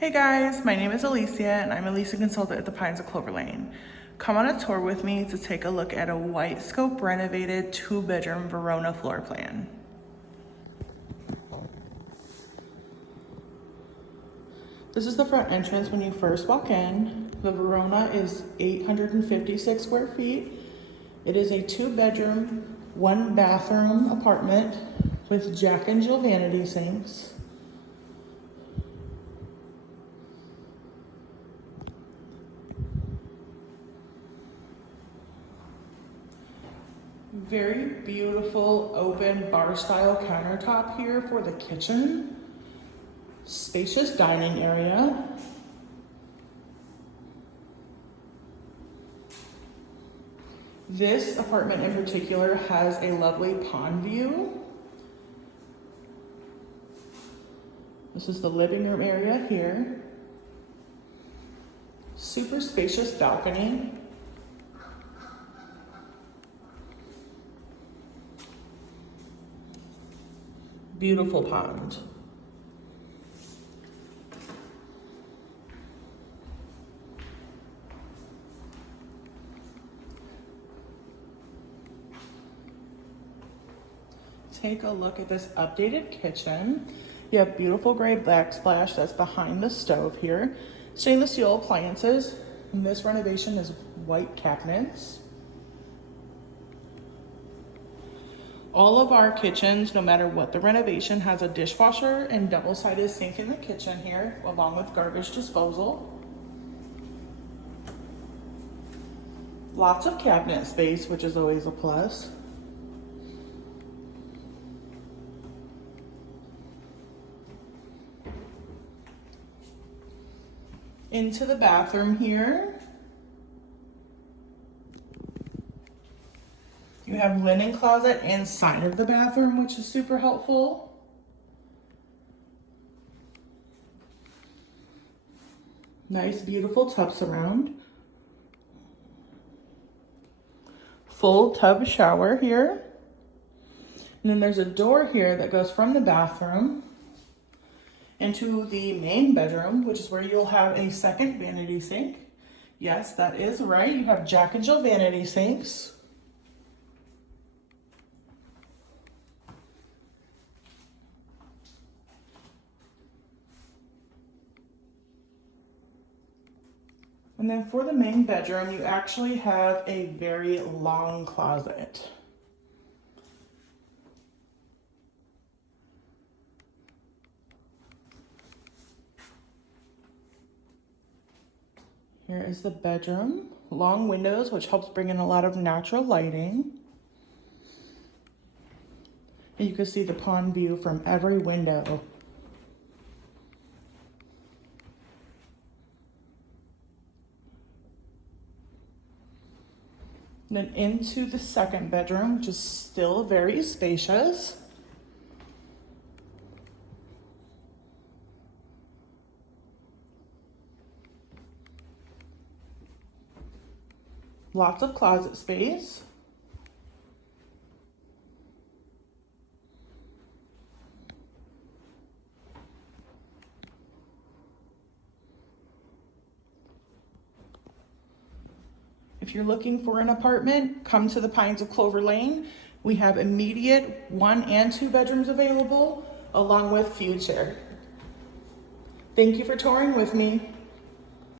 Hey guys, my name is Alicia and I'm a leasing consultant at the Pines of Clover Lane. Come on a tour with me to take a look at a white scope renovated 2-bedroom Verona floor plan. This is the front entrance when you first walk in. The Verona is 856 square feet. It is a 2-bedroom, 1-bathroom apartment with Jack and Jill vanity sinks. Very beautiful open bar style countertop here for the kitchen. Spacious dining area. This apartment in particular has a lovely pond view. This is the living room area here. Super spacious balcony. Beautiful pond. Take a look at this updated kitchen. You have beautiful gray backsplash that's behind the stove here. Stainless steel appliances. And this renovation is white cabinets. All of our kitchens, no matter what the renovation, has a dishwasher and double-sided sink in the kitchen here, along with garbage disposal. Lots of cabinet space, which is always a plus. Into the bathroom here. You have linen closet inside of the bathroom, which is super helpful. Nice, beautiful tub surround. Full tub shower here. And then there's a door here that goes from the bathroom into the main bedroom, which is where you'll have a second vanity sink. Yes, that is right. You have Jack and Jill vanity sinks. And then for the main bedroom, you actually have a very long closet. Here is the bedroom. Long windows, which helps bring in a lot of natural lighting. And you can see the pond view from every window. And then into the second bedroom, which is still very spacious. Lots of closet space. If you're looking for an apartment, come to the Pines of Clover Lane. We have immediate 1 and 2 bedrooms available, along with future. Thank you for touring with me.